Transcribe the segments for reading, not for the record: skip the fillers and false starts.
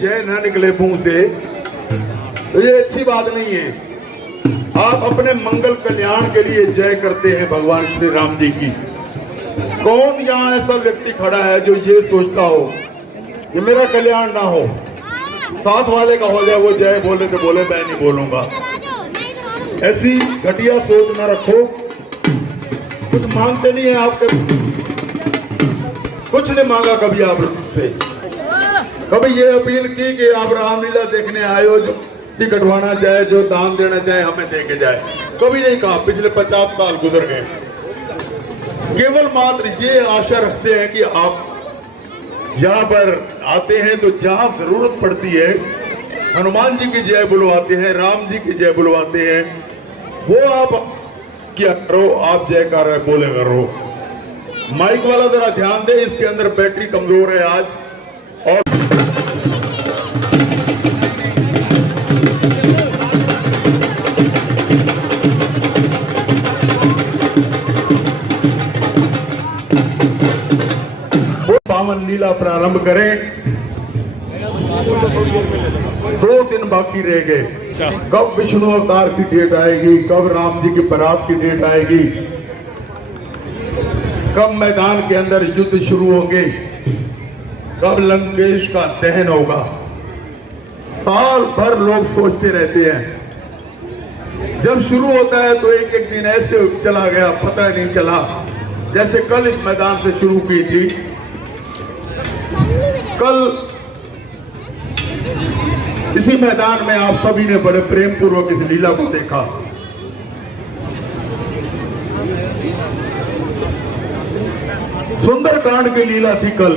जय न निकले मुंह से तो ये अच्छी बात नहीं है। आप अपने मंगल कल्याण के लिए जय करते हैं भगवान श्री राम जी की। कौन यहाँ ऐसा व्यक्ति खड़ा है जो ये सोचता हो कि मेरा कल्याण ना हो, साथ वाले का हो जाए, वो जय बोले तो बोले, मैं नहीं बोलूंगा। ऐसी घटिया सोच न रखो। कुछ मांगते नहीं है आपके, कुछ नहीं मांगा कभी आप से। कभी ये अपील की कि आप रामलीला देखने आए हो, जो कटवाना चाहे, जो दान देना चाहे हमें दे के जाए, कभी नहीं कहा। पिछले 50 साल गुजर गए। केवल मात्र ये आशा रखते हैं कि आप यहाँ पर आते हैं तो जहाँ जरूरत पड़ती है हनुमान जी की जय बुलवाते हैं, राम जी की जय बुलवाते हैं, वो आप क्या करो, आप जयकार बोले करो। माइक वाला जरा ध्यान दे, इसके अंदर बैटरी कमजोर है आज। और पावन लीला प्रारंभ करें। 2 दिन बाकी रह गए। कब विष्णु अवतार की डेट आएगी, कब राम जी की बारात की डेट आएगी, कब मैदान के अंदर युद्ध शुरू होंगे, कब लंकेश का दहन होगा। साल भर लोग सोचते रहते हैं। जब शुरू होता है तो एक एक दिन ऐसे चला गया, पता नहीं चला। जैसे कल इस मैदान से शुरू की थी, कल इसी मैदान में आप सभी ने बड़े प्रेम पूर्वक इस लीला को देखा। सुंदरकांड की लीला थी कल।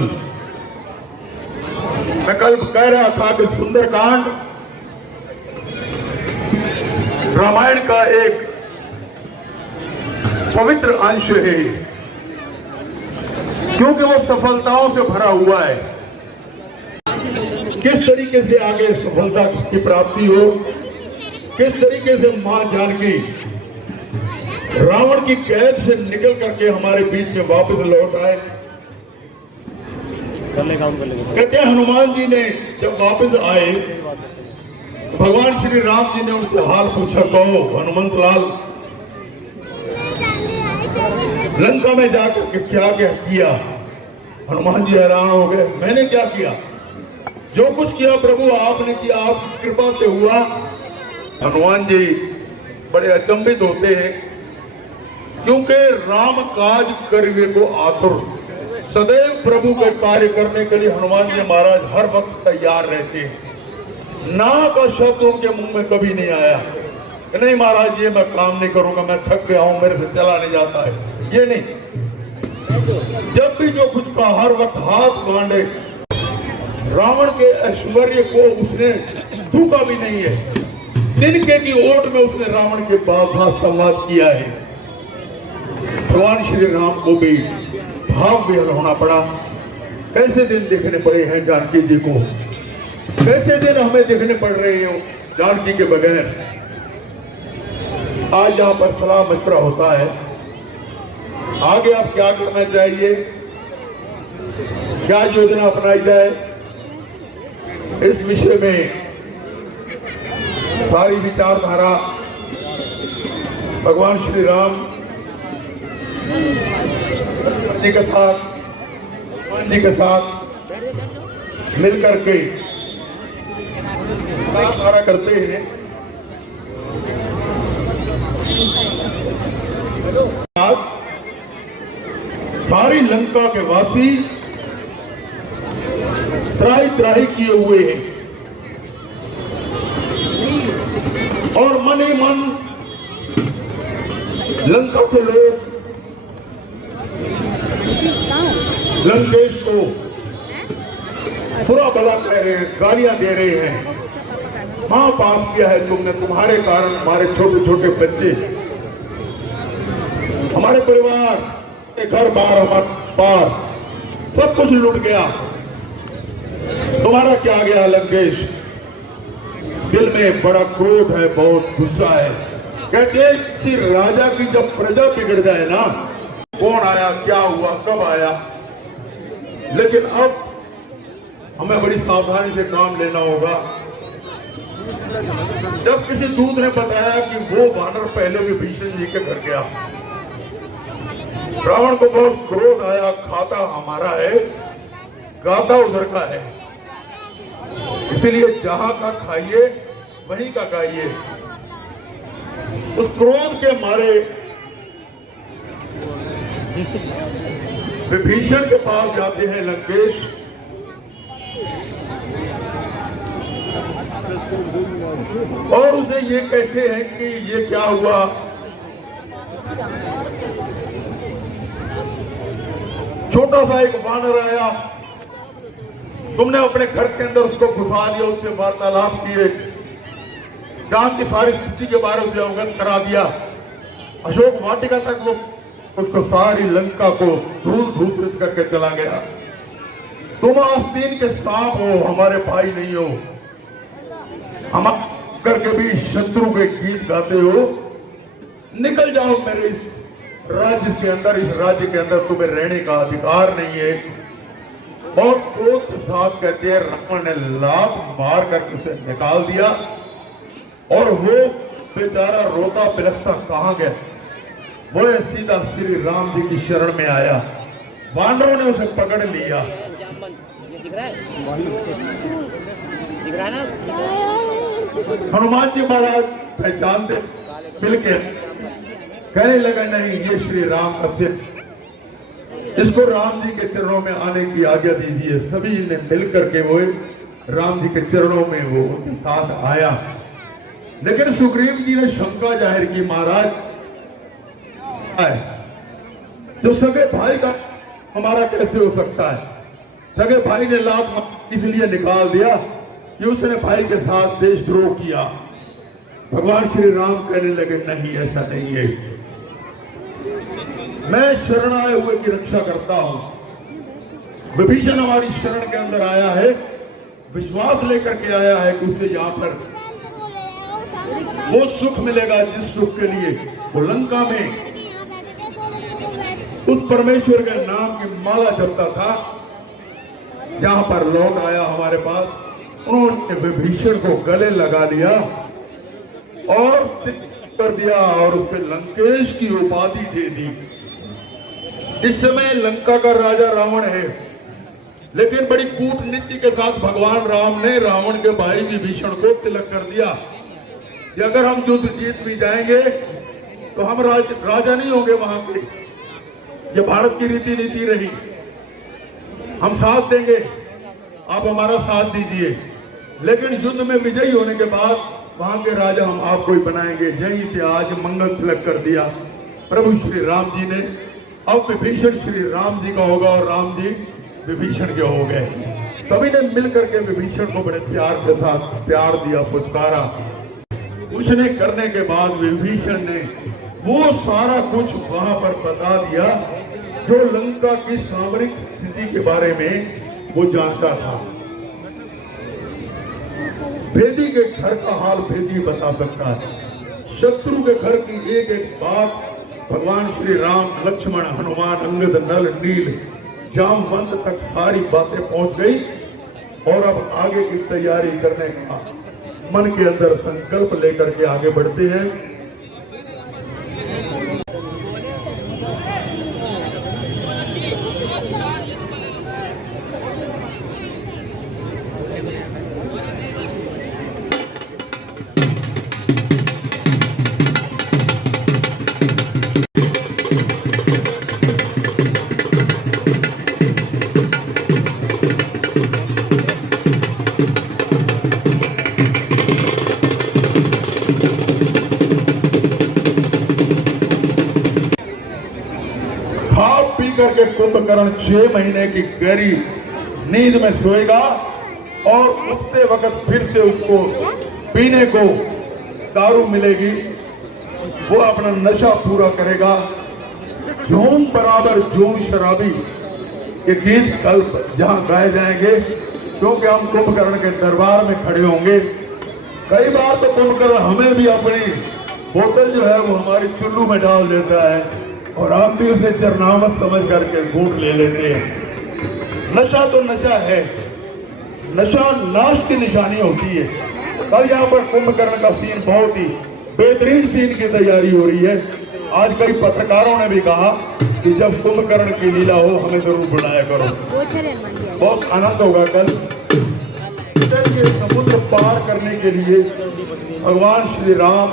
मैं कल कह रहा था कि सुंदरकांड रामायण का एक पवित्र अंश है, क्योंकि वो सफलताओं से भरा हुआ है। किस तरीके से आगे सफलता की प्राप्ति हो, किस तरीके से मां जानकी रावण की कैद से निकल करके हमारे बीच में वापस लौट आए। कहते हैं हनुमान जी ने जब वापस आए, भगवान श्री राम जी ने उनसे हाल पूछा, कहो हनुमंत लाल, लंका में जाकर के क्या क्या किया। हनुमान जी हैरान हो गए, मैंने क्या किया? जो कुछ किया प्रभु आपने किया, आपकी कृपा से हुआ। हनुमान जी बड़े अचंभित होते हैं, क्योंकि राम काज करिए को आतुर, सदैव प्रभु का कार्य करने के लिए हनुमान जी महाराज हर वक्त तैयार रहते हैं। ना का शब्द उनके मुंह में कभी नहीं आया, नहीं महाराज ये मैं काम नहीं करूंगा, मैं थक गया हूं, मेरे से चला नहीं जाता है, ये नहीं। जब भी जो कुछ का हर वक्त हाथ मांडे। रावण के ऐश्वर्य को उसने थूका भी नहीं है। तिनके की ओट में उसने रावण के साथ संवाद किया है। भगवान श्री राम को भी भाव विहल होना पड़ा। कैसे दिन देखने पड़े हैं जानकी जी को, कैसे दिन हमें देखने पड़ रहे हो जानकी के बगैर। आज यहाँ पर सलाह मशवरा होता है, आगे आप क्या करना चाहिए, क्या योजना अपनाई जाए, इस विषय में सारी विचारधारा भगवान श्री राम जी के साथ मिलकर के विचारधारा करते हैं। आज सारी लंका के वासी त्राही त्राही किए हुए हैं और मन ही मन लंका के लोग लंकेश को बुरा भला कह रहे हैं, गालियां दे रहे हैं। मां पाप किया है तुमने, तुम्हारे कारण हमारे छोटे छोटे बच्चे, हमारे परिवार के घर बार सब कुछ लूट गया। तुम्हारा क्या गया लंकेश? दिल में बड़ा क्रोध है, बहुत गुस्सा है। कहते कि राजा की जब प्रजा बिगड़ जाए ना, कौन आया, क्या हुआ, कब आया, लेकिन अब हमें बड़ी सावधानी से काम लेना होगा। जब किसी दूत ने बताया कि वो वानर पहले विभीषण जी के घर गया, रावण को बहुत क्रोध आया, खाता हमारा है, गाता उधर का है, इसलिए जहां का खाइए वहीं का गाइए। उस क्रोध के मारे विभीषण के पास जाते हैं लंकेश, और उसे ये कहते हैं कि ये क्या हुआ। छोटा सा एक वानर आया, तुमने अपने घर के अंदर उसको घुसा लिया, उससे वार्तालाप किए, गांव की सारी स्थिति के बारे में अवगत करा दिया, अशोक वाटिका तक वो उसको सारी लंका को धूल धूसरित करके चला गया। तुम आस्तीन के सांप हो, हमारे भाई नहीं हो, हम करके भी शत्रु के गीत गाते हो, निकल जाओ मेरे इस राज्य के अंदर, इस राज्य के अंदर तुम्हें रहने का अधिकार नहीं है। बहुत क्रोध के साथ कहते हैं, रावण ने लात मार करके उसे निकाल दिया, और वो बेचारा रोता बिलखता कहां गया, वो सीधा श्री राम जी की शरण में आया। वानरों ने उसे पकड़ लिया। हनुमान जी महाराज पहचानते, मिलके कहने लगा, नहीं ये श्री राम सत्य, इसको राम जी के चरणों में आने की आज्ञा दीजिए। सभी ने मिलकर के वो राम जी के चरणों में वो उनके साथ आया। लेकिन सुग्रीव जी ने शंका जाहिर की, महाराज जो सगे भाई का हमारा कैसे हो सकता है। सगे भाई ने लात इसलिए निकाल दिया कि उसने भाई के साथ देशद्रोह किया। भगवान श्री राम कहने लगे, नहीं ऐसा नहीं है, मैं शरण आए हुए की रक्षा करता हूं। विभीषण हमारी शरण के अंदर आया है, विश्वास लेकर के आया है कि उसे यहां पर वो सुख मिलेगा जिस सुख के लिए वो लंका में उस परमेश्वर के नाम की माला जपता था। जहां पर लौट आया हमारे पास, उन्होंने विभीषण को गले लगा लिया और कर दिया और उसे लंकेश की उपाधि दे दी। इस समय लंका का राजा रावण है, लेकिन बड़ी कूटनीति के साथ भगवान राम ने रावण के भाई विभीषण को तिलक कर दिया कि अगर हम युद्ध जीत भी जाएंगे तो हम राजा नहीं होंगे वहां के, ये भारत की रीति नीति रही, हम साथ देंगे, आप हमारा साथ दीजिए, लेकिन युद्ध में विजयी होने के बाद वहां के राजा हम आपको ही बनाएंगे। यहीं से आज मंगल तिलक कर दिया प्रभु श्री राम जी ने। अब विभीषण श्री राम जी का होगा और राम जी विभीषण के हो गए। सभी ने मिलकर के विभीषण को बड़े प्यार के साथ प्यार दिया, पुचकारा। उसने करने के बाद विभीषण ने वो सारा कुछ वहां पर बता दिया जो लंका की सामरिक स्थिति के बारे में वो जानता था। भेदी के घर का हाल भेदी बता सकता है, शत्रु के घर की एक एक बात भगवान श्री राम, लक्ष्मण, हनुमान, अंगद, नल, नील, जामवंत तक सारी बातें पहुंच गई। और अब आगे की तैयारी करने का मन के अंदर संकल्प लेकर के आगे बढ़ते हैं। करके कुंभकर्ण 6 महीने की गहरी नींद में सोएगा और उठते वक्त फिर से उसको पीने को दारू मिलेगी, वो अपना नशा पूरा करेगा। झूम बराबर झूम शराबी ये गीत कल जहां गाए जाएंगे, क्योंकि हम कुंभकर्ण के दरबार में खड़े होंगे। कई बार तो कुंभकर्ण हमें भी अपनी बोतल जो है वो हमारी चुल्लू में डाल देता है और आप भी उसे चरनामत समझ करके घूंट ले लेते हैं। नशा तो नशा है, नशा नाश की निशानी होती है। कल यहाँ पर कुंभकर्ण का सीन बहुत ही बेहतरीन सीन की तैयारी हो रही है। आज कई पत्रकारों ने भी कहा कि जब कुंभकर्ण की लीला हो हमें जरूर बुलाया करो। बहुत आनंद होगा कल। के समुद्र पार करने के लिए भगवान श्री राम,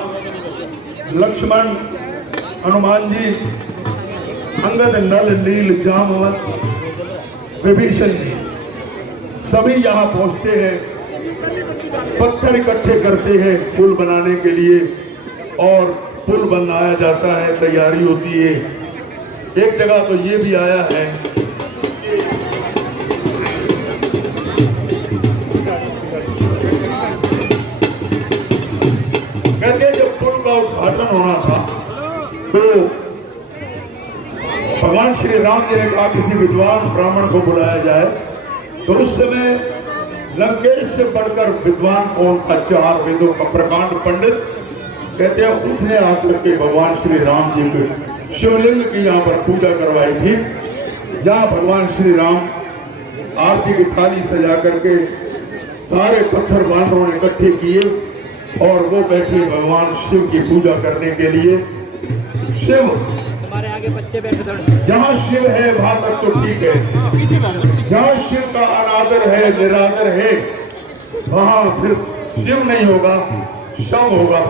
लक्ष्मण, हनुमान जी, अंगद, नल, नील, जामवंत, विभीषण जी सभी यहाँ पहुंचते हैं, पत्थर इकट्ठे करते हैं पुल बनाने के लिए और पुल बनाया जाता है, तैयारी होती है। एक जगह तो ये भी आया है कहते जब पुल का उद्घाटन होना था तो भगवान श्री राम जी ने कहा किसी विद्वान ब्राह्मण को बुलाया जाए। तो उस समय लंकेश से बढ़कर विद्वान कौन था? 4 वेदों का प्रकांड पंडित कहते हैं उसने आकर के भगवान श्री राम जी के शिवलिंग की यहाँ पर पूजा करवाई थी। जहाँ भगवान श्री राम आरती की थाली सजा करके सारे पत्थर बांधों ने इकट्ठे किए और वो बैठे भगवान शिव की पूजा करने के लिए। शिव हमारे आगे बच्चे बैठे, जहाँ शिव है वहां तक तो ठीक है। जहाँ शिव का अनादर है, निरादर है, वहां सिर्फ शिव नहीं होगा, शव होगा।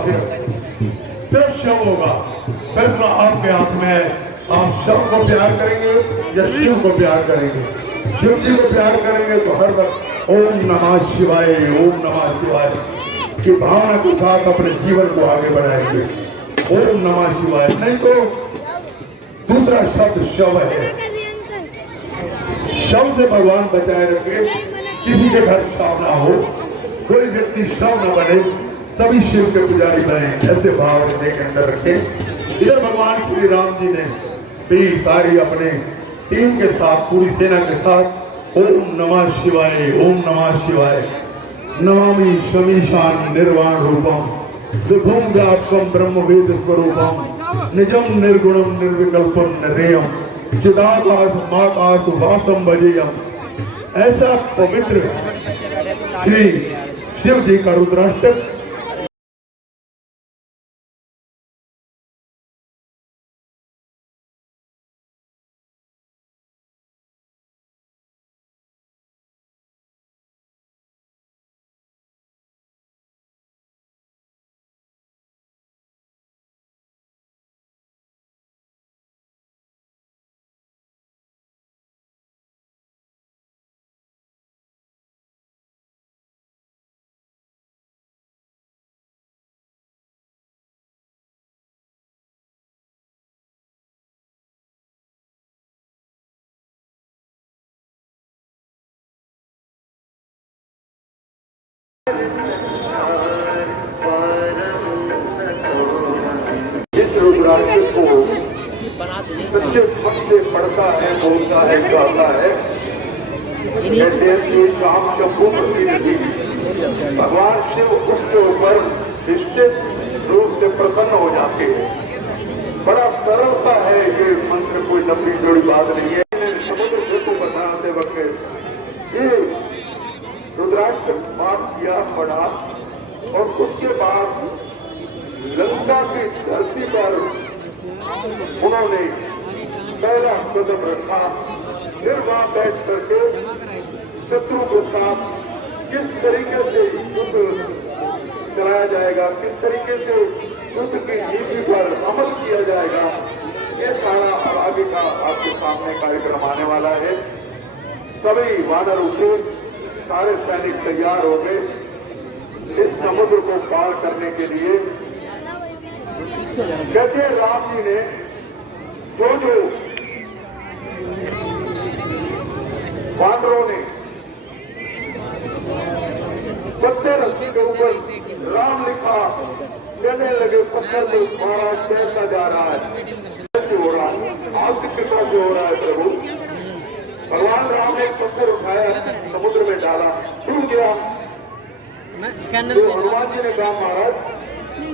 सिर्फ शव होगा। फैसला आपके हाथ में है, आप शव को प्यार करेंगे या शिव को प्यार करेंगे। शिव जी को प्यार करेंगे तो हर वक्त ओम नमः शिवाय, ओम नमः शिवाय की भावना के साथ अपने जीवन को आगे बढ़ाएंगे। ओम नमः शिवाय। नहीं तो दूसरा शब्द शव है। शव से भगवान बचाए रखे, किसी के घर शव ना हो, कोई व्यक्ति शव न बने, सभी शिव के पुजारी बने, ऐसे भाव हृदय के अंदर रखे। इधर भगवान श्री राम जी ने भी सारी अपने टीम के साथ, पूरी सेना के साथ ओम नमः शिवाय, ओम नमः शिवाय, नमामि शमीशान निर्वाण रूपम विभुम व्यापकम ब्रह्म वेद स्वरूपम निजम निर्गुणम निर्विकल्पम नरेयम चिदाकाश माकाश वासम भजेयम। ऐसा पवित्र श्री शिव जी का रुद्राष्टक इस रुद्राक्षक को सच्चे पत्ते पढ़ता है, बोलता है, गाता है। कहते हैं कि काम शंभु प्रसिद्ध, भगवान शिव उसके ऊपर निश्चित रूप से प्रसन्न हो जाते हैं। बड़ा सरलता है ये मंत्र, कोई लंबी जोड़ी बात नहीं है। समुद्र को बताते वक्त ये रुद्राक्षक पाठ किया, पढ़ा और उसके बाद लंका की धरती पर उन्होंने पहला कदम रखा। फिर वहां बैठ करके शत्रु के साथ किस तरीके से युद्ध चलाया जाएगा, किस तरीके से युद्ध की नीति पर अमल किया जाएगा, ये सारा आगे का आपके सामने कार्यक्रम आने वाला है। सभी वानर उठे, सारे सैनिक तैयार हो गए इस समुद्र को पार करने के लिए। कहते राम जी ने जो वानरों ने पत्थर के ऊपर राम लिखा, कहने लगे पत्थर को महाराज कैसा जा रहा है, कैसे हो रहा है, आपकी कृपा से हो रहा है प्रभु। भगवान राम ने एक पत्थर उठाया, समुद्र में डाला, टूट गया। तो हनुमान जी ने कहा महाराज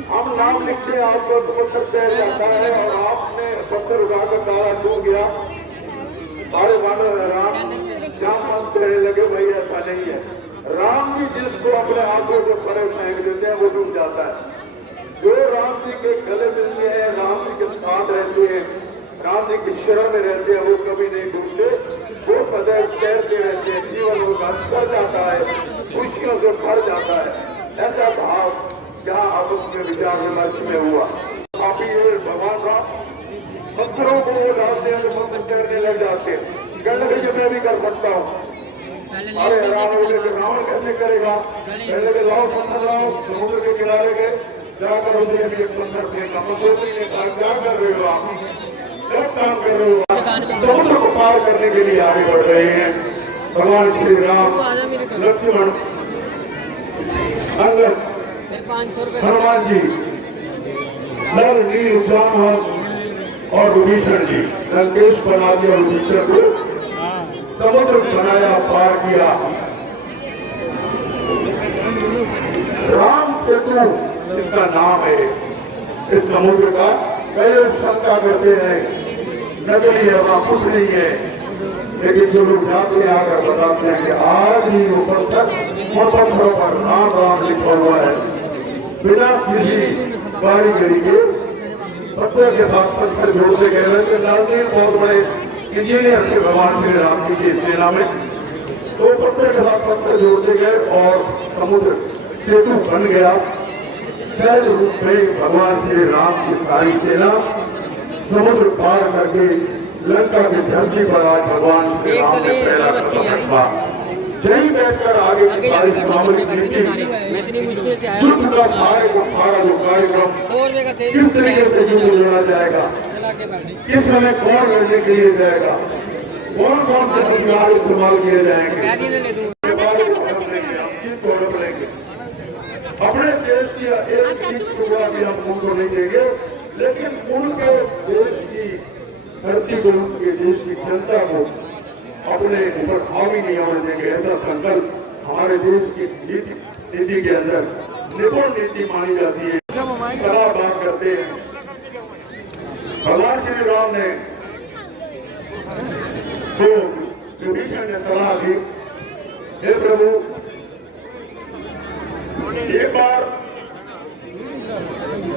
हम नाम लिखते हैं, आपको पत्थर तैर जाता है और आपने पत्थर उठाकर डाला, टूट गया। सारे वानर राम क्या मानते रहने लगे, भाई ऐसा नहीं है, राम जी जिसको अपने हाथों से परे फेंक देते हैं वो डूब जाता है। जो राम जी के गले मिलते हैं, राम जी के साथ रहते हैं, राम जी की शरण में रहते हैं, वो कभी नहीं डूबते, वो सदैव तैरते रहते हैं। जीवन उनका कर जाता है, खुशियों से भर जाता है। ऐसा भाव जहाँ आपस में विचार विमर्श में हुआ। काफी ये भगवान राम पत्थरों को वो डालते हैं तो पत्थर तैरने लग जाते हैं। कहने लगे मैं भी कर सकता हूँ। अरे रावण कैसे करेगा? कहने लगे लाओ पत्थर लाओ। समुद्र के किनारे गए, जाकर उसने भी एक पत्थर फेंका। मंत्रोत्री ने कहा क्या कर रहे हो आप? क्या काम कर रहे हो? समुद्र को पार करने के लिए आगे बढ़ रहे हैं भगवान श्री राम, लक्ष्मण, अंगद, हनुमान जी, नल, नील, जामवंत और विभीषण जी। लंकेश बना दिया विभीषण को, समुद्र बनाया, पार किया। राम सेतु इसका नाम है। इस समुद्र का कई लोग शंका करते हैं नकली है, वहां कुछ नहीं है, लेकिन जो लोग जाते हैं आकर बताते हैं कि आज ही ऊपर तक पत्थरों पर राम राम लिखा हुआ है। बिना किसी कारीगरी के पत्थर के साथ पत्थर जोड़ते गए हैं। लालदेव बहुत बड़े इंजीनियर थे भगवान श्री राम जी की सेना में, तो पत्थर के साथ पत्थर जोड़ते गए और समुद्र सेतु बन गया। सहज रूप में भगवान श्री राम की सारी सेना समुद्र पार करके लंका की धरती पर आज भगवान श्री राम ने पहला कदम रखा। यही बैठकर आगे की सारी सामरिक नीति युद्ध का सारे का सारा जो कार्यक्रम किस तरीके से युद्ध लड़ा जाएगा, किस समय कौन लड़ने के लिए जाएगा, कौन कौन से हथियार इस्तेमाल किए जाएंगे, अपने देश की एक चीज को भी हम उनको नहीं देंगे, लेकिन उनके देश की धरती को, उनके देश की जनता को अपने ऊपर हावी नहीं होने देंगे। ऐसा संकल्प हमारे देश की नीति के अंदर निपुण नीति मानी जाती है। सलाह बात करते हैं। भगवान श्री राम ने तो विभीषण ने सलाह दी, हे प्रभु एक बार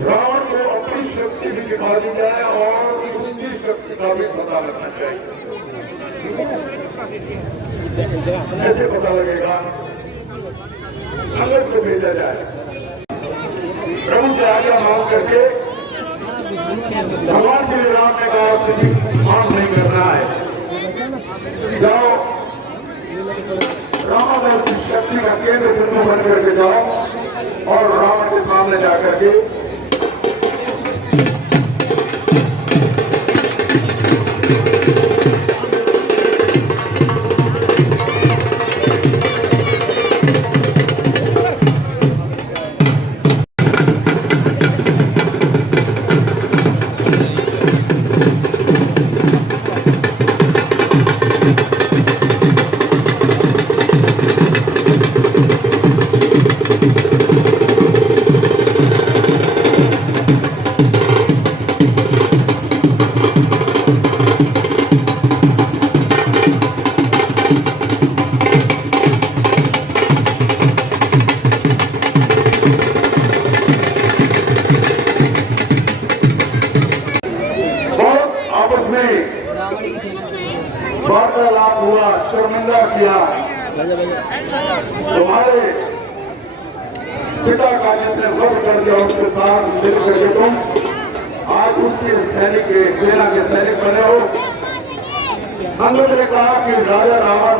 रावण को अपनी शक्ति भी दिखा दी जाए और उसकी शक्ति का भी पता लगना चाहिए। कैसे पता लगेगा? अंगद को भेजा जाए, प्रभु से आज्ञा मांग करके। भगवान श्री राम ने कहा आपसे मांग नहीं करना है, जाओ रावण की शक्ति का केंद्र बिंदु बन करके जाओ और रावण के सामने जाकर के वार्तालाप हुआ, शर्मिंदा किया। तुम्हारे पिता का जिसने वध कर दिया उसके साथ मिल करके तुम आज उसके सैनिक सेना के सैनिक बने हो। अंगद ने कहा कि राजा रावण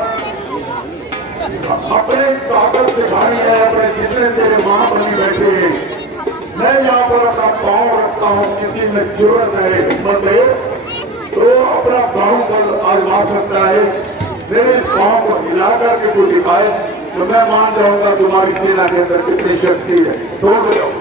अपने ताकत से भारी है, अपने जितने तेरे महाबली बैठे हैं, मैं यहाँ पर अपना पांव रखता हूँ, किसी में जरूरत है हिम्मत है तो अपना बाहुबल आजमा सकता है। मेरे पांव को हिला करके कोई दिखाए तो मैं मान जाऊंगा तुम्हारी सेना के अंदर कितनी शक्ति है। छोड़ दो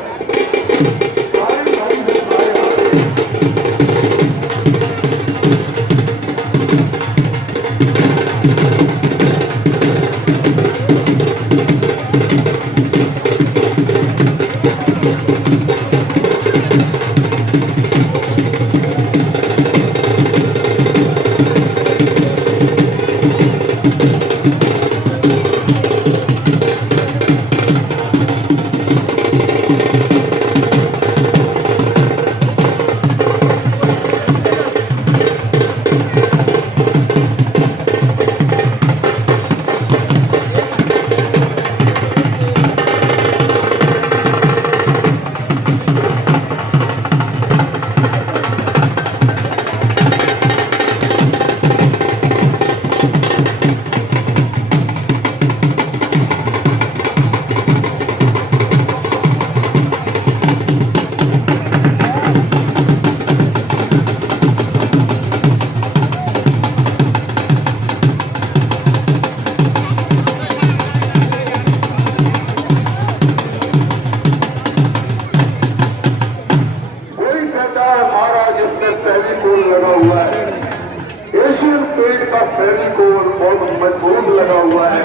आयरन पेड़ का फेविकोल बहुत मजबूत लगा हुआ है,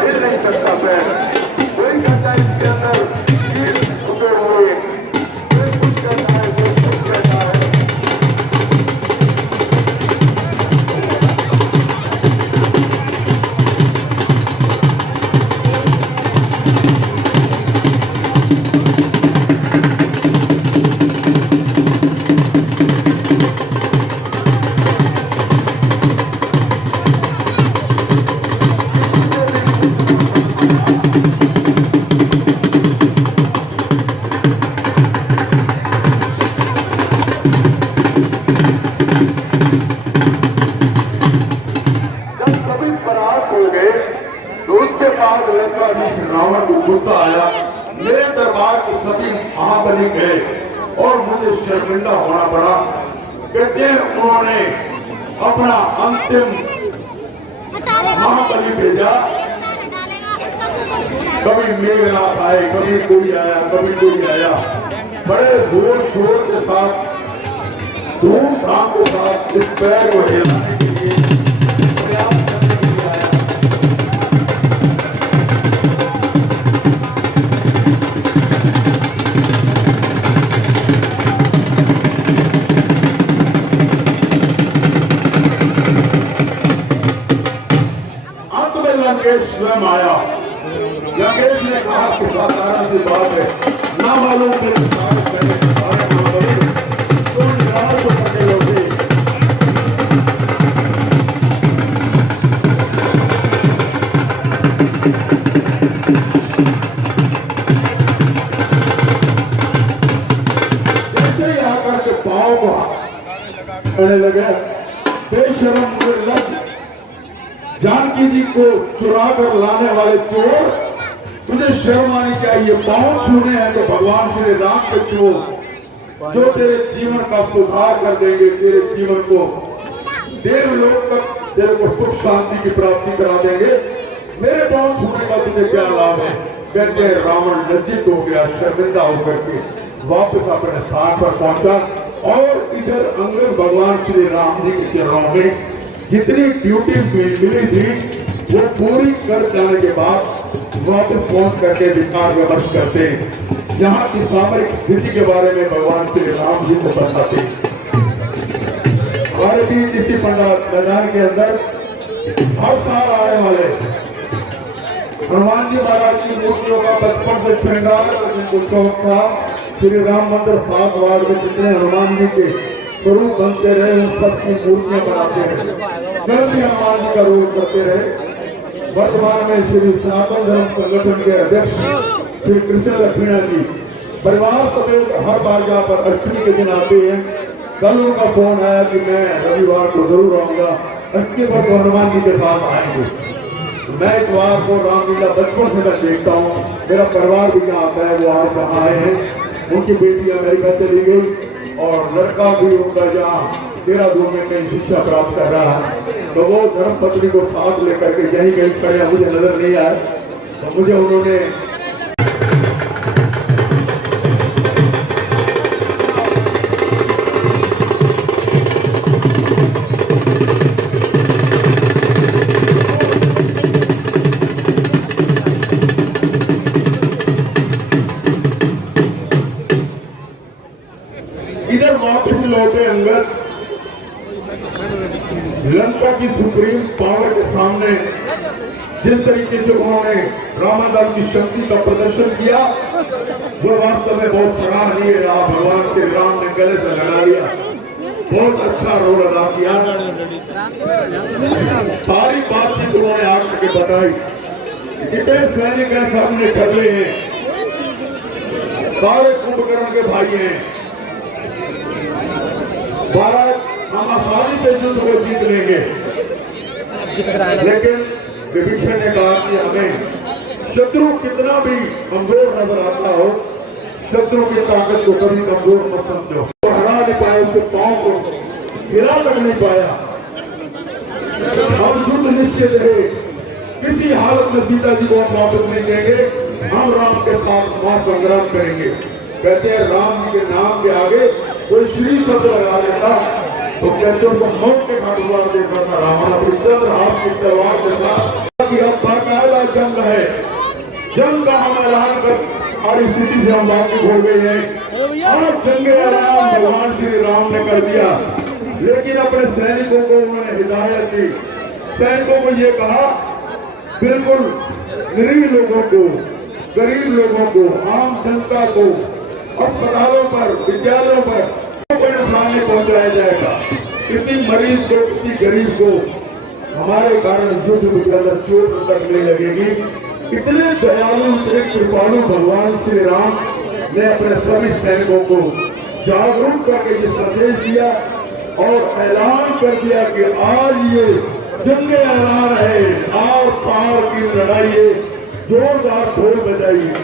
हिल नहीं सकता पैर। कोई कहता है इसके अंदर कीट छुपे हुए, कोई कुछ कहता है, कोई कुछ कहता है। रावण को गुस्सा आया, मेरे दरबार के सभी महाबली गए और मुझे शर्मिंदा होना पड़ा। कहते हैं उन्होंने अपना अंतिम महाबली भेजा। कभी मेघनाथ आए, कभी कोई आया, कभी कोई आया। बड़े जोर शोर के साथ, धूमधाम के साथ इस पैर को हिलाने के लिए प्रयास करने के लिए आया। लंकेश स्वयं आया। लंकेश ने कहा कि साधारण सी बात है, ना मालूम मेरे सारे करने के सारे महाबली तो निराश हो सके लोगे। जैसे ही आकर के पांव को करने लगे, बेशरम निर्लज्ज जानकी जी को चुरा कर लाने वाले चोर, तुझे शर्म आनी चाहिए। पांव छूने हैं तो भगवान श्री राम के छू, जो तेरे जीवन का सुधार कर देंगे, तेरे जीवन को देवलोक तक तेरे को सुख शांति की प्राप्ति करा देंगे। मेरे पांव छूने का तुझे क्या लाभ है? कहते रावण लज्जित हो गया, शर्मिंदा होकर के वापस अपने स्थान पर पहुंचा और इधर अंगद भगवान श्री राम जी के चरणों में जितनी ड्यूटी मिली थी वो पूरी कर जाने के बाद वापस पहुंच करके विचार विमर्श करते, यहाँ की सामरिक स्थिति के बारे में भगवान श्री राम जी को बताते। भारतीय इसी मैदान के अंदर हर साल आने वाले हनुमान जी महाराज की मूर्तियों का बचपन से श्रृंगार उनको शौक था। श्री राम मंदिर 7 वार्ड में जितने हनुमान जी के स्वरूप बनते रहे, उन सबकी मूर्तियां बनाते रहे, कल भी हनुमान जी का रूप करते रहे। वर्तमान में श्री सनातन धर्म संगठन के अध्यक्ष श्री कृष्ण लक्ष्मीणा जी परिवार समेत हर बार यहाँ पर अष्टमी के दिन आते हैं। कल उनका फोन आया कि मैं रविवार को जरूर आऊंगा, अष्टमी पर तो हनुमान जी के साथ आएंगे। मैं इस बार को रामलीला बचपन से मैं देखता हूँ, मेरा परिवार भी यहाँ आता है, वो आज कहाँ आए हैं। उनकी बेटी अमेरिका चली गई और लड़का भी उनका यहाँ देहरादून में कहीं शिक्षा प्राप्त कर रहा है, तो वो धर्म पत्नी को साथ लेकर के यहीं कहीं खड़े, मुझे नजर नहीं आया तो मुझे उन्होंने इधर वापस लौटे अंगद लंका की सुप्रीम पावर के सामने जिस तरीके से उन्होंने रामादास की शक्ति का प्रदर्शन किया वो वास्तव में बहुत सराहनीय रहा। भगवान श्री राम ने गले से लगा लिया, बहुत अच्छा रोल अदा किया। सारी बातचीत उन्होंने आकर के बताई, कितने सैनिक हैं सामने कर रहे हैं, सारे कुंभकर्ण के भाई हैं, भारत हम आसानी से युद्ध को जीत लेंगे। लेकिन विभीषण ने कहा कि हमें शत्रु कितना भी कमजोर नजर आता हो, शत्रु की ताकत को कभी कमजोर मत समझो। तो हरा नहीं पाया, उसके पांव को गिरा तक नहीं पाया। हम युद्ध निश्चित रहे, किसी हालत में सीता जी को हम वापस नहीं देंगे, हम राम के साथ महासंग्राम करेंगे। कहते हैं राम जी के नाम के आगे कोई श्री शब्द लगा लेता तो कैचों को मौत के घाट हुआ देखा था रावण अपनी चंद्र हाथ की तलवार के साथ कि अब बाकायदा जंग है, जंग का हम ऐलान कर और स्थिति से हम वाकिफ हो गए हैं। और जंग ऐलान भगवान श्री राम ने कर दिया, लेकिन अपने सैनिकों को उन्होंने हिदायत दी। सैनिकों को ये कहा बिल्कुल गरीब लोगों को, गरीब लोगों को, आम जनता को अस्पतालों पर, विद्यालयों पर कोई नुकसान नहीं पहुंचाया जाएगा। किसी मरीज को, किसी गरीब को हमारे कारण युद्ध के अंदर चोट लगने लगेगी। इतने दयालु, इतने कृपालु भगवान श्री राम ने अपने सभी सैनिकों को जागरूक करके ये संदेश दिया और ऐलान कर दिया कि आज ये जंग ऐलान है, आर पार की लड़ाई है, जोरदार ढोल बजाइए,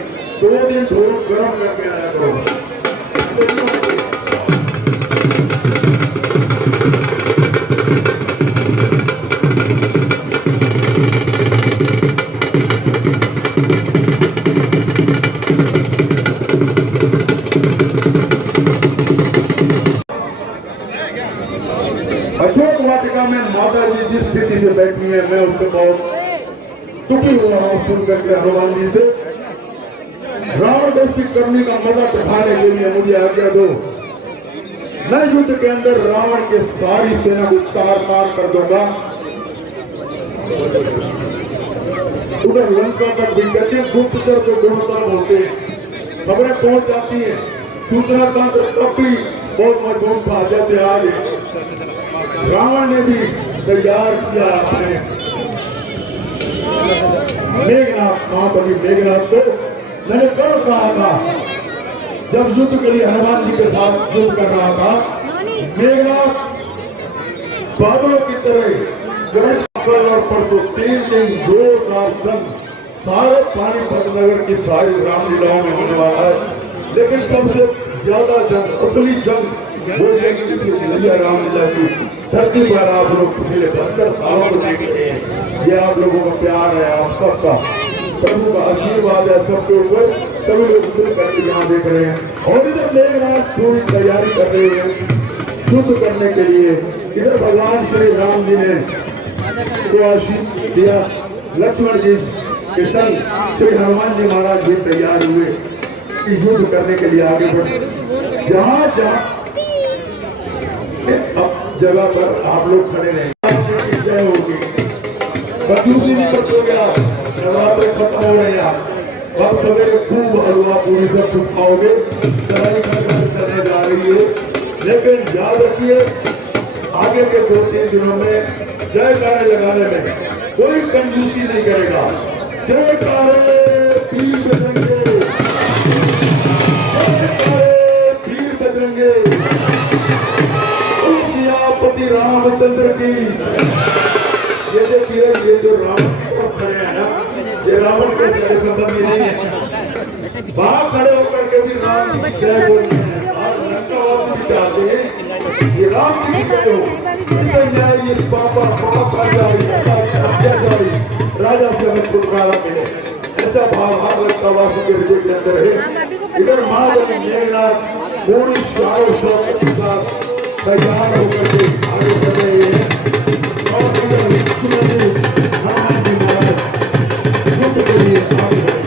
2 दिन ढोल गर्म करके आया करो। अशोक वाटिका में माता जी जिस स्थिति से बैठी है, मैं उससे बहुत दुखी हो रहा हूं सुन करके हनुमान जी से। रावण दोस्ती करने का मजा उठाने के लिए मुझे आज्ञा दो। मैं युद्ध के अंदर रावण के सारी सेना को तार-तार कर दूंगा। उधर लंका तक भी करके गुप्तचर को दोनों तरफ होते खबरें पहुंच जाती है, सूचना तंत्र तब भी बहुत मजबूत था। जैसे आज रावण ने भी तैयार किया अपने मेघनाथ, महाबली मेघनाथ को। मैंने कल कहा था जब युद्ध के लिए हनुमान जी के साथ युद्ध कर रहा था, मेघनाथ बादलों की तरह कल और परसों 3 दिन जोरदार जंग सारे पानीपत नगर की सारी रामलीलाओं में होने वाला है। लेकिन सबसे ज्यादा जंग, असली जंग वो लेंगे रामलीला की धरती पर आप लोग पिछले 72 सालों को देखे हैं। ये आप लोगों का प्यार है, आप सबका प्रभु का आशीर्वाद है सबके ऊपर। सभी लोग शुरू करके यहाँ देख रहे हैं और इधर मेघनाथ पूरी तैयारी कर रहे हैं युद्ध करने के लिए। इधर भगवान श्री राम जी ने को आशीष दिया, लक्ष्मण जी के संग श्री हनुमान जी महाराज भी तैयार हुए युद्ध करने के लिए आगे बढ़े। जहाँ जहाँ जगह पर आप लोग खड़े रहेंगे, जय होगी। बदूसी भी खत्म हो गया, नवरात्रे खत्म हो रहे हैं। अब सवेरे खूब हलवा पूरी सब कुछ खाओगे, लड़ाई करने जा रही है। लेकिन याद रखिए आगे के 2-3 दिनों में जयकारे लगाने में कोई कंजूसी नहीं करेगा। जयकारे वीर बजरंगे, जयकारे वीर बजरंगे, सियापति रामचंद्र की। ये देखिए ये जो रावण खड़े हैं ना, ये रावण के संबंधी नहीं है। बाहर खड़े होकर के भी राम जय बोल रहे हैं और लंकावासी भी चाहते हैं ये राम की जय हो। ये पापा अत्याचारी राजा से हमें छुटकारा मिले, ऐसा भाव हर लंकावासी के हृदय के अंदर है। इधर महाबली मेघनाथ पूरी चारों शौक के साथ तैयार होकर के आगे बढ़ रहे हैं और इधर लक्ष्मण जी, हनुमान जी महाराज युद्ध के लिए आगे बढ़े।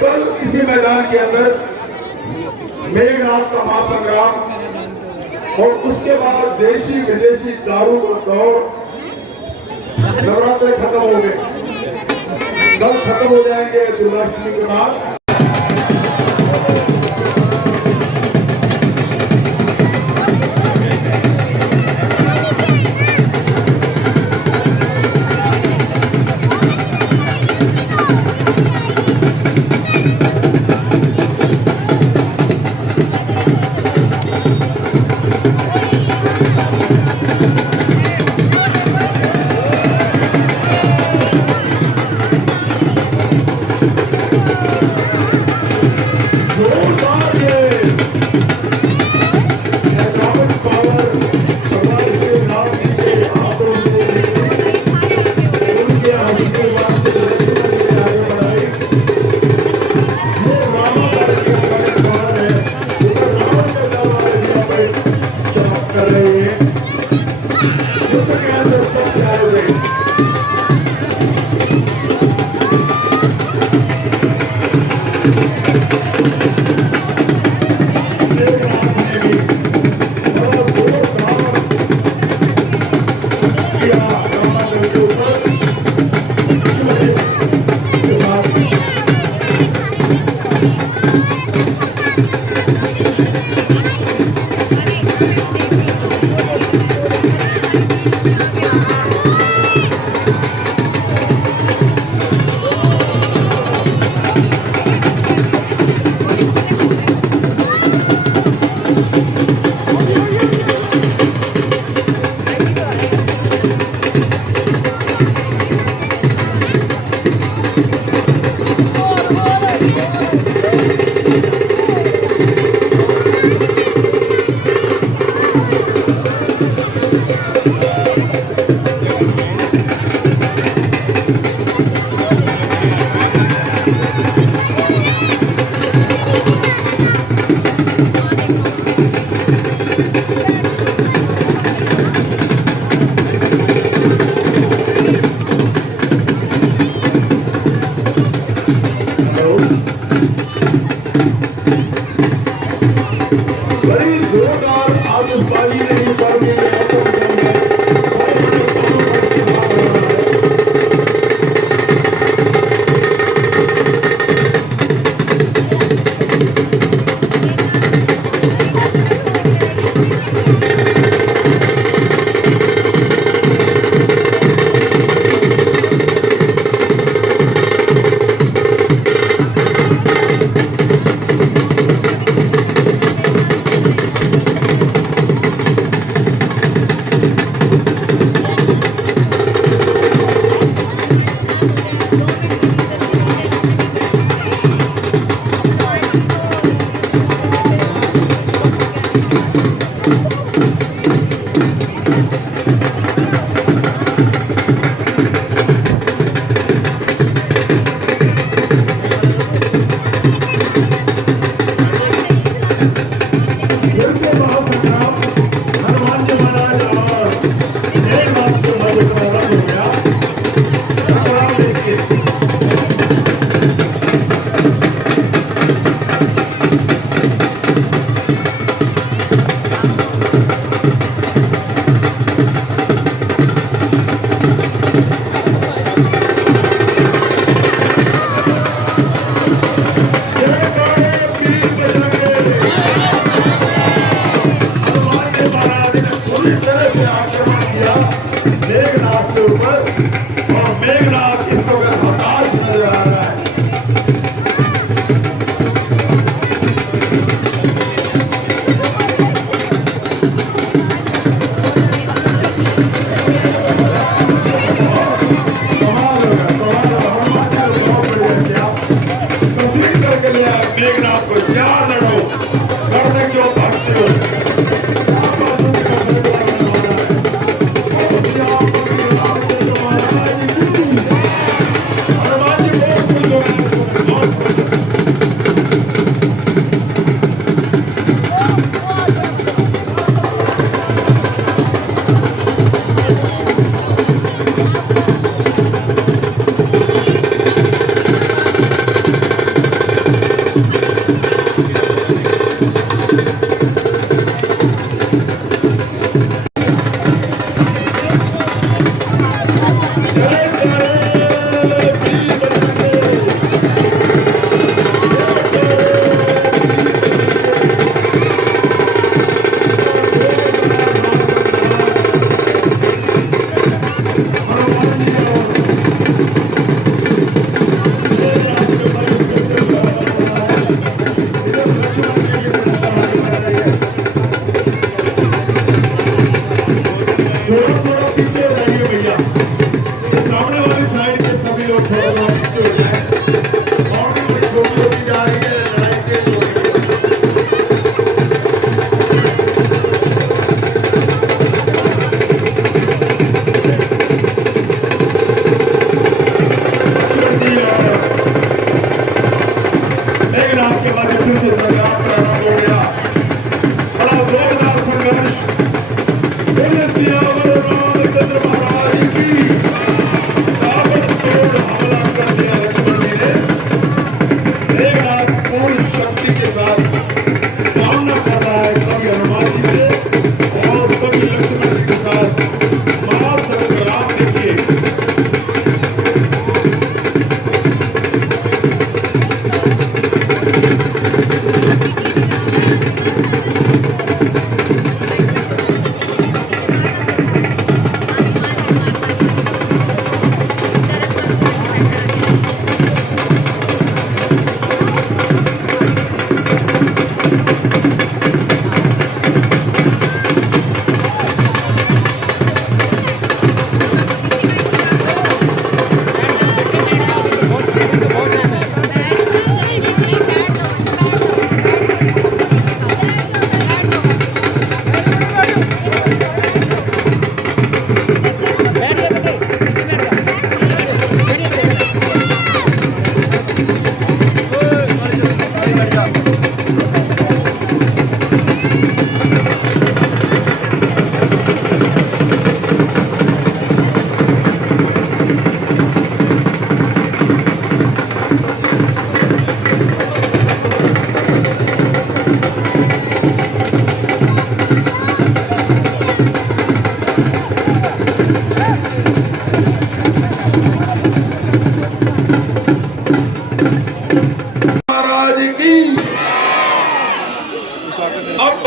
कल इसी मैदान के अंदर मेघनाथ का महासंग्राम और उसके बाद देशी विदेशी दारू का दौर, नवरात्रे खत्म हो गए, कल खत्म हो जाएंगे दुर्गाष्टमी के बाद।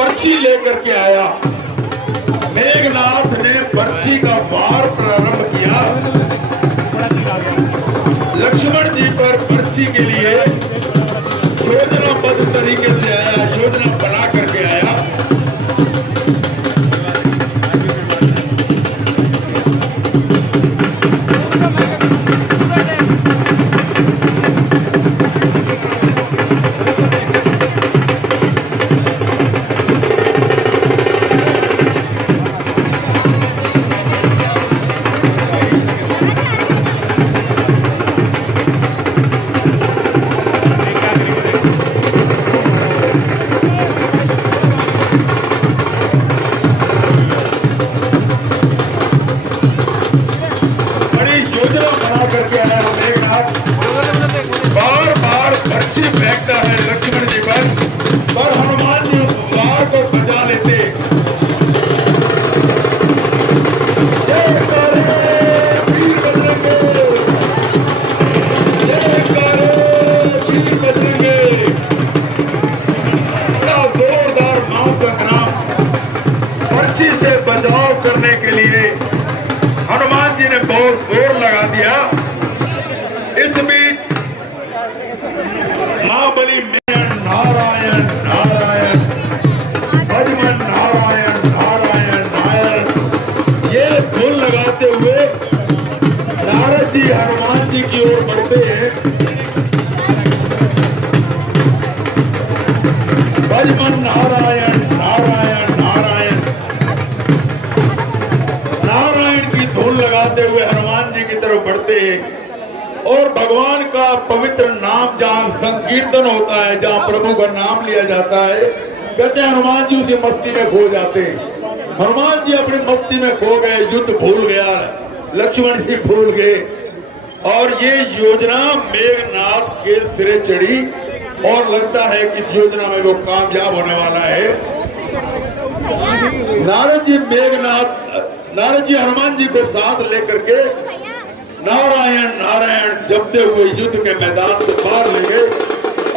पर्ची लेकर के आया। मेघनाथ ने पर्ची का वार प्रारंभ किया। लक्ष्मण जी पर पर्ची के लिए योजनाबद्ध तरीके से आया, योजना बना करके आया। बचाव करने के लिए हनुमान जी ने बहुत जोर लगा दिया। इस बीच महाबली में नारायण नारायण भजमन नारायण नारायण नारायण ये धुन लगाते हुए नारद जी हनुमान जी की ओर बढ़ते हैं। भजमन नारायण नारायण नारायण नारायण की धुन लगाते हुए हनुमान जी की तरफ बढ़ते हैं। और भगवान का पवित्र नाम जहाँ संकीर्तन होता है, जहाँ प्रभु का नाम लिया जाता है, कहते हैं हनुमान जी उसी मस्ती में खो जाते हैं। हनुमान जी अपनी मस्ती में खो गए, युद्ध भूल गया, लक्ष्मण जी भूल गए। और ये योजना मेघनाथ के सिरे चढ़ी और लगता है कि इस योजना में वो कामयाब होने वाला है। नारद जी हनुमान जी को साथ लेकर के नारायण नारायण जपते हुए युद्ध के मैदान से पार ले गए।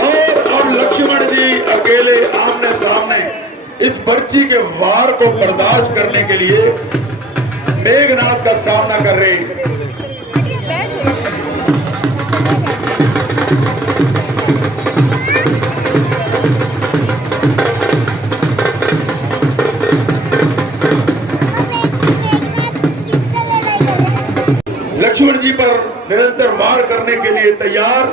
और अब लक्ष्मण जी अकेले आमने सामने इस पर्ची के वार को बर्दाश्त करने के लिए मेघनाथ का सामना कर रहे हैं। लक्ष्मण जी पर निरंतर वार करने के लिए तैयार।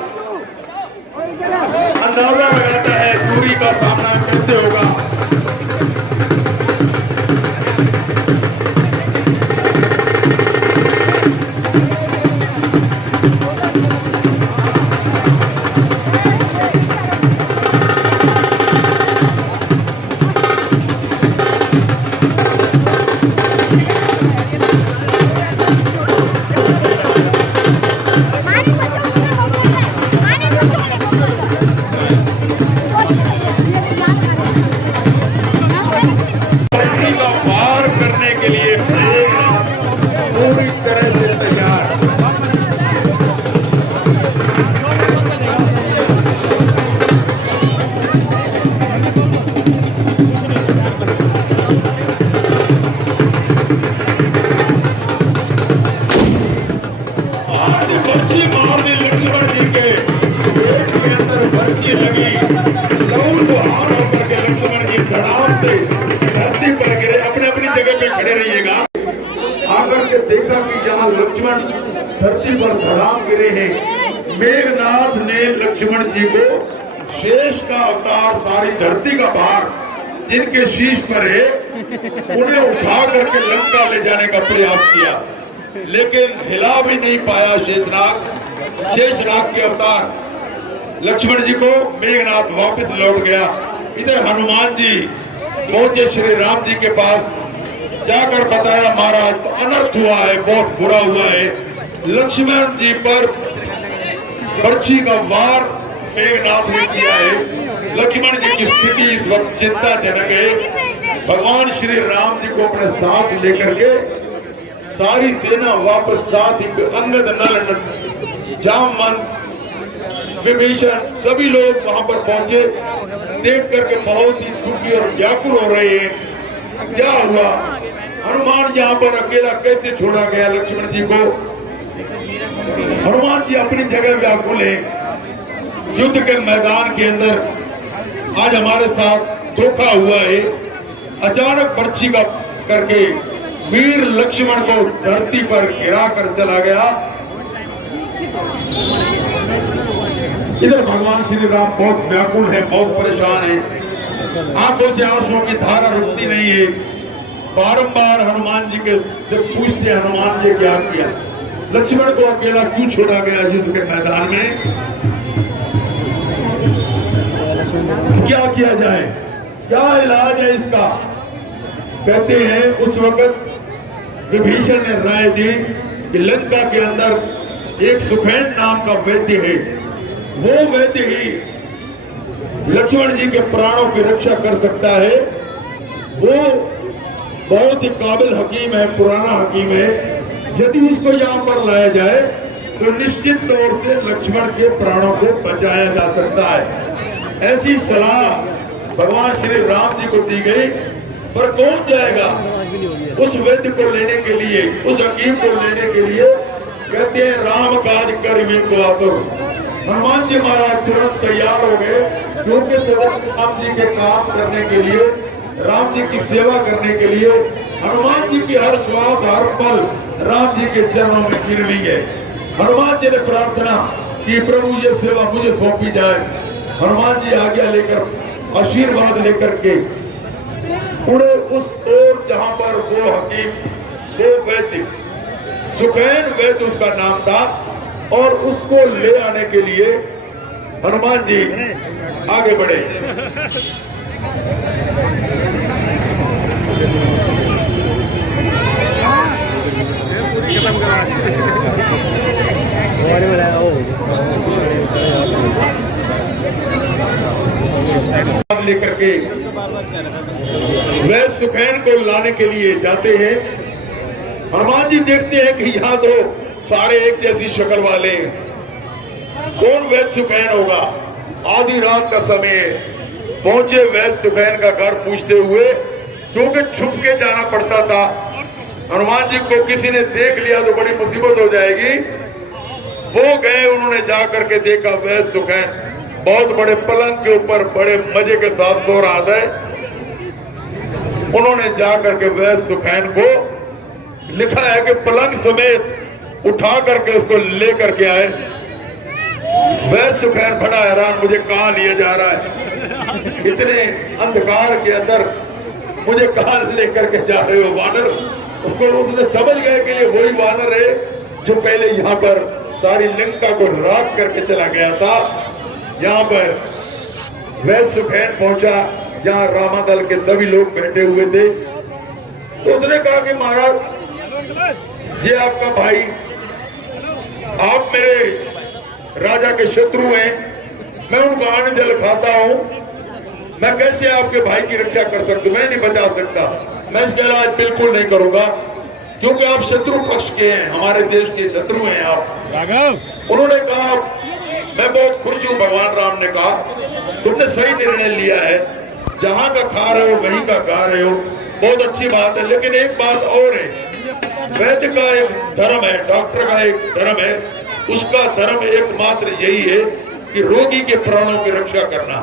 अंदाजा लगाता है दूरी का सामना कैसे होगा। देखा कि जहां लक्ष्मण धरती पर धड़ाम गिरे हैं, मेघनाथ ने लक्ष्मण जी को शेष का अवतार, सारी धरती का भार जिनके शीश पर है, उन्हें उठा करके लंका ले जाने का प्रयास किया, लेकिन हिला भी नहीं पाया शेषनाग के अवतार लक्ष्मण जी को। मेघनाथ वापस लौट गया। इधर हनुमान जी पहुंचे श्री राम जी के पास, जाकर बताया महाराज तो अनर्थ हुआ है, बहुत बुरा हुआ है। लक्ष्मण जी पर पर्ची का वार मेघनाथ ने किया है। लक्ष्मण जी की स्थिति इस वक्त चिंताजनक है। भगवान श्री राम जी को अपने साथ लेकर के सारी सेना वापस साथ ही अंगद नल जामवंत विभीषण सभी लोग वहां पर पहुंचे, देख करके बहुत ही दुखी और व्याकुल हो रहे हैं। क्या हुआ? हनुमान यहाँ पर अकेला कैसे छोड़ा गया लक्ष्मण जी को? हनुमान जी अपनी जगह व्याकुल है। युद्ध के मैदान के अंदर आज हमारे साथ धोखा हुआ है। अचानक पर्ची का करके वीर लक्ष्मण को धरती पर गिरा कर चला गया। इधर भगवान श्री राम बहुत व्याकुल है, बहुत परेशान है। आंखों से आंसुओं की धारा रुकती नहीं है। बारंबार हनुमान जी के जब पूछते हनुमान जी क्या किया, लक्ष्मण को अकेला क्यों छोड़ा गया युद्ध के मैदान में? क्या किया जाए, क्या इलाज है इसका? कहते हैं उस वक्त विभीषण ने राय दी कि लंका के अंदर एक सुखैन नाम का वैद्य है, वो वैद्य ही लक्ष्मण जी के प्राणों की रक्षा कर सकता है। वो बहुत ही काबिल हकीम है, पुराना हकीम है। यदि उसको यहाँ पर लाया जाए तो निश्चित तौर से लक्ष्मण के प्राणों को बचाया जा सकता है। ऐसी सलाह भगवान श्री राम जी को दी गई। पर कौन जाएगा उस वैद्य को लेने के लिए, उस हकीम को लेने के लिए? कहते हैं राम काज कर में को आतुर। हनुमान जी महाराज तुरंत तैयार हो गए, क्योंकि सदस्य राम जी के काम करने के लिए, राम जी की सेवा करने के लिए हनुमान जी की हर श्वास हर पल राम जी के चरणों में गिर रही है। हनुमान जी ने प्रार्थना कि प्रभु ये सेवा मुझे सौंपी जाए। हनुमान जी आज्ञा लेकर, आशीर्वाद लेकर के उड़े उस ओर जहां पर वो हकीम, वो वैद्य, सुखैन वैद्य उसका नाम था, और उसको ले आने के लिए हनुमान जी आगे बढ़े। लेकर के वह सुखैन को लाने के लिए जाते हैं। हनुमान जी देखते हैं कि यहाँ तो सारे एक जैसी शक्ल वाले हैं, कौन वैद्य सुखैन होगा? आधी रात का समय पहुंचे वैद्य सुखैन का घर पूछते हुए, क्योंकि छुप के जाना पड़ता था। हनुमान जी को किसी ने देख लिया तो बड़ी मुसीबत हो जाएगी। वो गए, उन्होंने जा करके देखा वैद्य सुखैन बहुत बड़े पलंग के ऊपर बड़े मजे के साथ सो रहा था। उन्होंने जा करके वैद्य सुखैन को लिखा है कि पलंग समेत उठा करके उसको लेकर के आए। वैद्य सुखैन बड़ा हैरान, मुझे कहां लिया जा रहा है, इतने अंधकार के अंदर मुझे कहां लेकर के जा रहे हो वानर? उसको उसने समझ गए कि ये वही वानर है जो पहले यहाँ पर सारी लंका को राख करके चला गया था। यहाँ पर वैद्य सुखैन पहुंचा जहाँ रामादल के सभी लोग बैठे हुए थे। तो उसने कहा कि महाराज ये आपका भाई, आप मेरे राजा के शत्रु हैं, मैं उनको अन्न जल खाता हूं, मैं कैसे आपके भाई की रक्षा कर सकता हूं? मैं नहीं बचा सकता, मैं इसके इलाज बिल्कुल नहीं करूंगा, क्योंकि आप शत्रु पक्ष के हैं, हमारे देश के शत्रु हैं आप। उन्होंने कहा मैं बहुत खुश हूं। भगवान राम ने कहा तुमने सही निर्णय लिया है, जहां का खा रहे हो वहीं का गा रहे हो, बहुत अच्छी बात है। लेकिन एक बात और है, वैद्य का एक धर्म है, डॉक्टर का एक धर्म है, उसका धर्म एकमात्र यही है कि रोगी के प्राणों की रक्षा करना।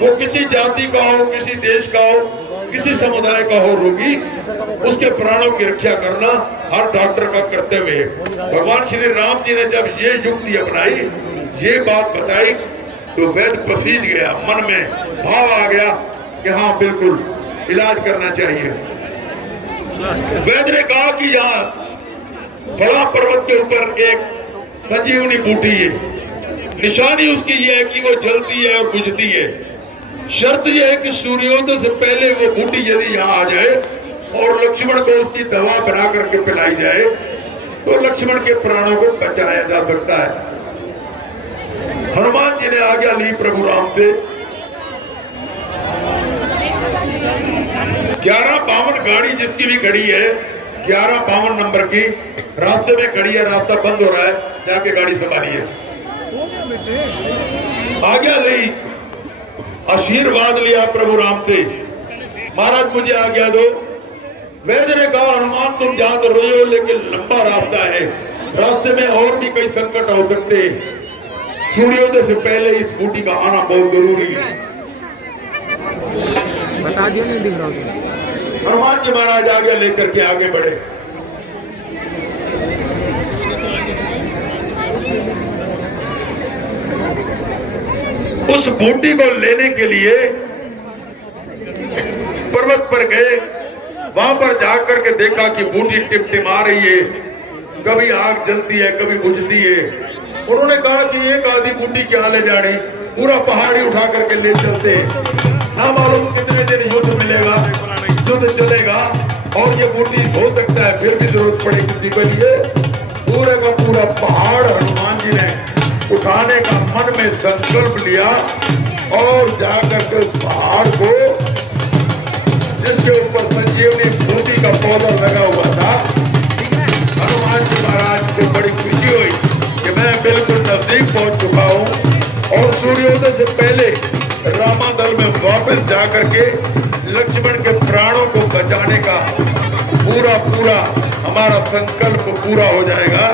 वो किसी जाति का हो, किसी देश का हो, किसी समुदाय का हो, रोगी उसके प्राणों की रक्षा करना हर डॉक्टर का कर्तव्य है। भगवान श्री राम जी ने जब ये युक्ति अपनाई, ये बात बताई, तो वैद्य पसीज गया, मन में भाव आ गया कि हाँ बिल्कुल इलाज करना चाहिए। वैद्य ने कहा कि यहाँ बड़ा पर्वत के ऊपर एक संजीवनी बूटी है, निशानी उसकी ये है कि वो जलती है और बुझती है। शर्त यह है कि सूर्योदय से पहले वो बूटी यदि यहाँ आ जाए और लक्ष्मण को उसकी दवा बना करके पिलाई जाए तो लक्ष्मण के प्राणों को बचाया जा सकता है। हनुमान जी ने आज्ञा ली प्रभु राम से। 1152 गाड़ी जिसकी भी खड़ी है, 1152 नंबर की, रास्ते में खड़ी है, रास्ता बंद हो रहा है, जाके गाड़ी संभालिए। आज्ञा ली, आशीर्वाद लिया प्रभु राम से, महाराज मुझे आज्ञा दो। वैद्य ने कहा हनुमान तुम जा तो रही हो लेकिन लंबा रास्ता है, रास्ते में और भी कई संकट हो सकते हैं, सूर्योदय से पहले इस बूटी का आना बहुत जरूरी है। बता दिया नहीं दिख रहा। हनुमान जी महाराज आज्ञा लेकर के आगे बढ़े। उस बूटी को लेने के लिए पर्वत पर गए, वहां पर जाकर के देखा कि बूटी टिमटिमा रही है, कभी आग जलती है कभी बुझती है। उन्होंने कहा कि एक आधी बूटी क्या ले जाने, पूरा पहाड़ी उठा करके ले चलते हैं, ना मालूम कितने दिन युद्ध मिलेगा, युद्ध चलेगा और ये बूटी हो सकता है फिर भी जरूरत पड़े किसी के लिए। पूरे का पूरा पहाड़ हनुमान जी ने उठाने का मन में संकल्प लिया और जाकर के उस पहाड़ को, जिसके ऊपर संजीवनी बूटी का पौधा लगा हुआ था, हनुमान जी महाराज को बड़ी खुशी हुई कि मैं बिल्कुल नजदीक पहुंच चुका हूं और सूर्योदय से पहले रामादल में वापस जाकर के लक्ष्मण के प्राणों को बचाने का पूरा हमारा संकल्प पूरा हो जाएगा।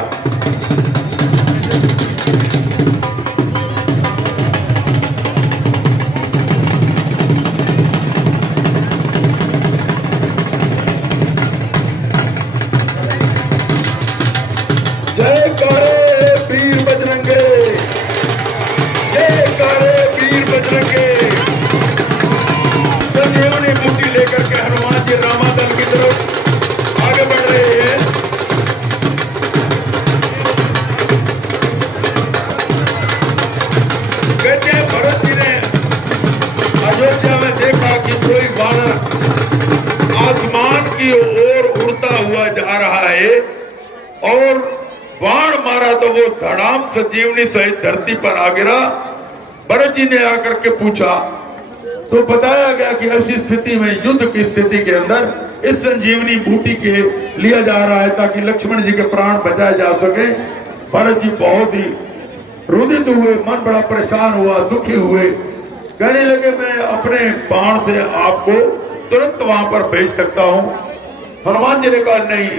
संजीवनी बूटी लेकर के हनुमान जी रामादल की तरफ आगे बढ़ रहे हैं। कहते हैं भरत जी ने अयोध्या में देखा कि कोई वानर आसमान की ओर उड़ता हुआ जा रहा है और बाण मारा तो वो धड़ाम संजीवनी सहित धरती पर आ गिरा। भरत जी ने आकर के पूछा तो बताया गया कि ऐसी स्थिति में, युद्ध की स्थिति के अंदर इस संजीवनी बूटी के लिया जा रहा है ताकि लक्ष्मण जी के प्राण बचाए जा सके। भरत जी बहुत ही रुदित हुए, मन बड़ा परेशान हुआ, दुखी हुए, कहने लगे मैं अपने बाण से आपको तुरंत वहां पर भेज सकता हूं। हनुमान जी ने कहा नहीं,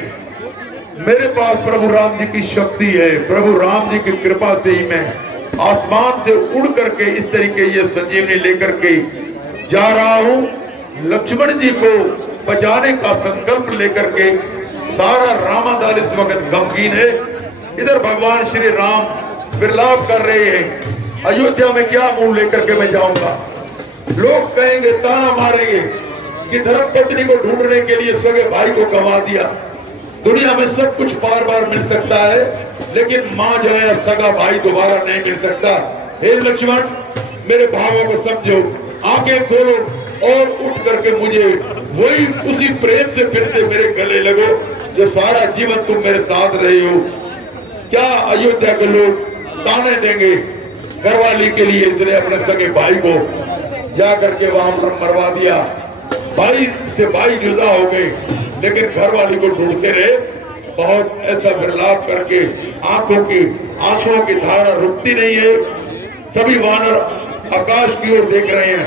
मेरे पास प्रभु राम जी की शक्ति है, प्रभु राम जी की कृपा से ही मैं आसमान से उड़ करके इस तरीके ये संजीवनी लेकर के जा रहा हूं। लक्ष्मण जी को बचाने का संकल्प लेकर के सारा रामादल इस वक्त गमगीन है। इधर भगवान श्री राम विलाप कर रहे हैं, अयोध्या में क्या मुंह लेकर के मैं जाऊंगा। लोग कहेंगे, ताना मारेंगे कि धर्मपत्नी को ढूंढने के लिए सगे भाई को गंवा दिया। दुनिया में सब कुछ बार बार मिल सकता है लेकिन माँ जो है सगा भाई दोबारा नहीं मिल सकता। हे लक्ष्मण, मेरे भावों को समझो, आंखें खोलो और उठ करके मुझे वही उसी प्रेम से फिर से मेरे गले लगो जो सारा जीवन तुम मेरे साथ रहे हो। क्या अयोध्या के लोग ताने देंगे घरवाली के लिए, इसने अपने सगे भाई को जा करके वहां पर मरवा दिया। भाई से भाई जुदा हो गए लेकिन घरवाली को ढूंढते रहे। बहुत ऐसा विलाप करके आंखों की आंसुओं की धारा रुकती नहीं है। सभी वानर आकाश की ओर देख रहे हैं,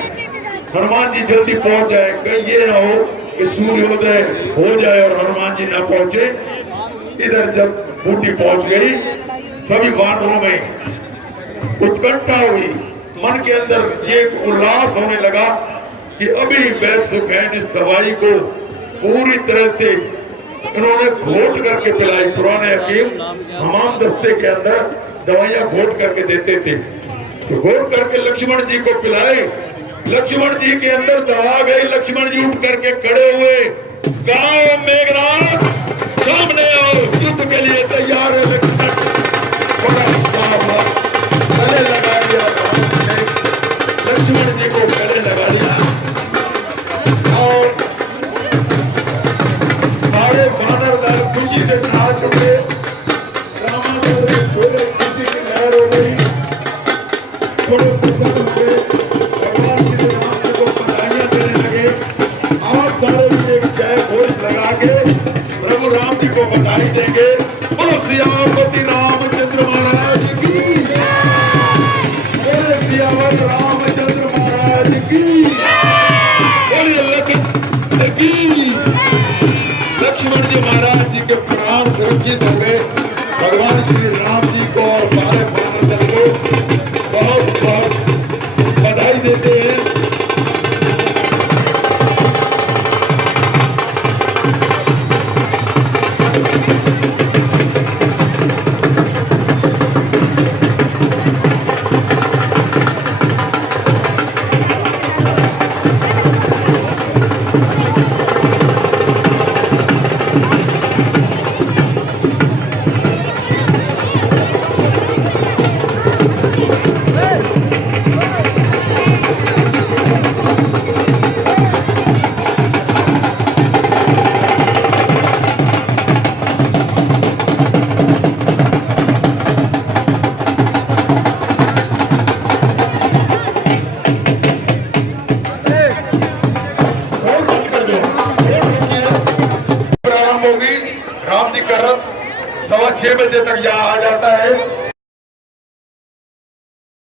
हनुमान जी जल्दी पहुंच जाए, कहीं ये ना हो कि सूर्योदय हो जाए और हनुमान जी ना पहुंचे। इधर जब बूटी पहुंच गई, सभी वानरों में उत्कंठा हुई, मन के अंदर ये उल्लास होने लगा कि अभी वैद्य सुखैन इस दवाई को पूरी तरह से इन्होंने घोट करके पिलाई। पुराने हकीम हमाम दस्ते के अंदर दवाइयां घोट करके देते थे, तो घोट करके लक्ष्मण जी को पिलाए। लक्ष्मण जी के अंदर दवा गई, लक्ष्मण जी उठ करके खड़े हुए, गांव मेघनाथ सामने आओ, युद्ध के लिए तैयार है। लक्ष्मण गले लगा दिया, लक्ष्मण जी को गले लगा दिया और सारे वानर दल खुशी से नाच उठे। रामादल में थोड़े खुशी की लहर हो गई, थोड़े प्रसन्न हुए, भगवान श्री राम जी को बधाइयां देने लगे। आप सारे एक जय घोष लगा के प्रभु राम जी को बधाई देंगे। बोलो सियापति रामचंद्र महाराज की, बोले सिया की। लक्ष्मण जी महाराज जी के प्राण सुरक्षित हो गए। भगवान श्री राम जी को और सारे भाई को बहुत बहुत बधाई देते हैं। प्रारंभ होगी। राम जी का रथ 6:15 बजे तक यहाँ आ जाता है।